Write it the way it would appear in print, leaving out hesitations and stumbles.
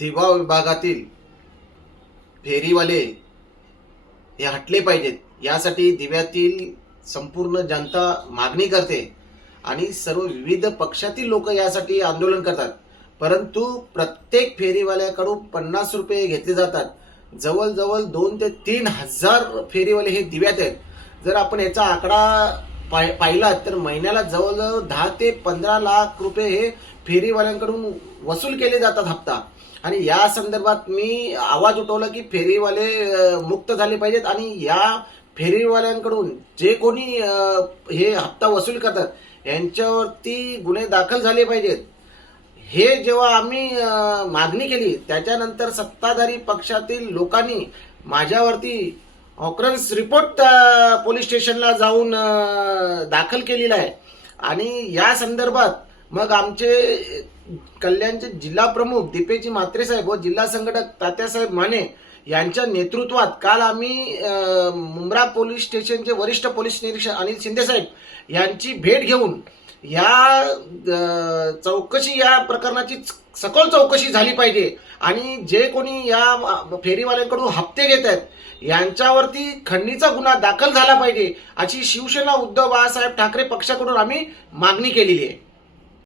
दिवा विभागातील फेरीवाले हे हटले पाहिजेत। यासाठी दिव्यातील संपूर्ण जनता मागणी करते आणि सर्व विविध पक्षातील लोक यासाठी आंदोलन करतात। परंतु प्रत्येक फेरीवाल्याकडून 50 रुपये घेतले जातात। जवळजवळ 2 ते 3 हजार फेरीवाले हे दिव्यात आहेत। जर आपण याचा आकडा पाहिला तर महिन्याला जवळजवळ 10 ते 15 लाख रुपये हे फेरीवाल्यांकडून वसूल केले जातात हप्ता। आणि या संदर्भात मी आवाज उठवला की फेरीवाले मुक्त झाले पाहिजेत आणि या फेरीवाल्यांकडून जे कोणी हे हप्ता वसूल करतात यांच्यावरती गुन्हे दाखल झाले पाहिजेत। हे जेव्हा आम्ही मागणी केली त्याच्यानंतर सत्ताधारी पक्षातील लोकांनी माझ्यावरती ऑकरन्स रिपोर्ट पोलीस स्टेशनला जाऊन दाखल केलेला आहे। आणि या संदर्भात मग आमचे कल्याणचे जिल्हा प्रमुख दीपेजी म्हात्रे साहेब व जिल्हा संघटक तात्यासाहेब माने यांच्या नेतृत्वात काल आम्ही मुंब्रा पोलीस स्टेशनचे वरिष्ठ पोलीस निरीक्षक अनिल शिंदे साहेब यांची भेट घेऊन या या प्रकरणाची सखोल चौकशी झाली पाहिजे आणि जे कोणी या फेरीवाल्यांकडून हप्ते घेत आहेत यांच्यावरती खंडणीचा गुन्हा दाखल झाला पाहिजे अशी शिवसेना उद्धव बाळासाहेब ठाकरे पक्षाकडून आम्ही मागणी केलेली आहे।